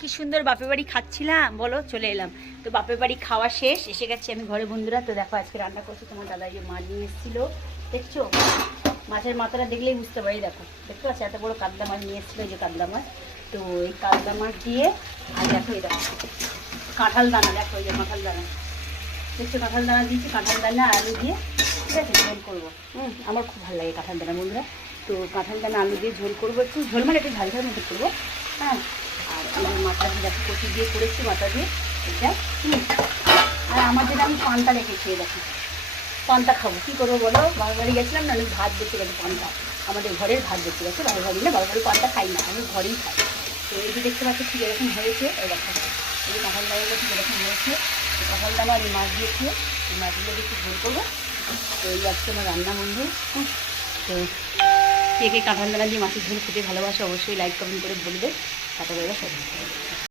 কি সুন্দর বাপের বাড়ি খাচ্ছিলাম, বলো চলে এলাম। তো বাপের বাড়ি খাওয়া শেষ, এসে গেছি আমি ঘরে বন্ধুরা। তো দেখো আজকে রান্না করছি, তোমার দাদা যে মাছ নিয়ে এসেছিলো, দেখছো মাছের মাথাটা দেখলেই বুঝতে পারি। দেখো দেখতে পাচ্ছি এত বড় কাতলা মাছ নিয়ে এসেছিলো, এই যে কাতলা মাছ। তো এই কাতলা মাছ দিয়ে আর দেখো এই দেখো কাঁঠাল দানা, দেখো এই যে কাঁঠাল দানা দেখছো, কাঁঠাল দানা দিয়েছি, কাঁঠাল দানা আলু দিয়ে ঠিক আছে ঝোল করবো। আমার খুব ভালো লাগে কাঁঠাল দানা বন্ধুরা। তো কাঁঠাল দানা আলু দিয়ে ঝোল করবো, একটু ঝোল মানে একটু ঝাল ঝাল মতো করবো। হ্যাঁ, আর আমার মাথা দিয়ে দেখো কচি দিয়ে করেছি, মাথা দিয়ে এটা। আর আমার জন্য আমি পান্তা রেখেছি, দেখো পান্তা খাবো, কী করবো বলো। বাবার বাড়ি গেছিলাম না, আমি ভাত বেঁচে গেছে পান্তা, আমাদের ঘরের ভাত বেঁচে গেছে। বাবার বাড়ি না, বাবার বাড়ি পান্তা খাই না, আমি ঘরেই খাই। তো এই যে দেখতে পাচ্ছি ঠিক এরকম হয়েছে, এই দেখো এই কাঁঠাল দানাগুলো ঠিক এরকম হয়েছে। কাঁঠাল দানা আর মাছ দিয়েছে, এই মাছগুলো দিয়ে একটু ঝোল করবো। তো এই আজকে আমার রান্না বন্ধু। তো কে কে কাঁঠাল দানা দিয়ে মাছের ঝোল খেতে ভালোবাসে অবশ্যই লাইক কমেন্ট করে বলবে। কাটা বেড়া সব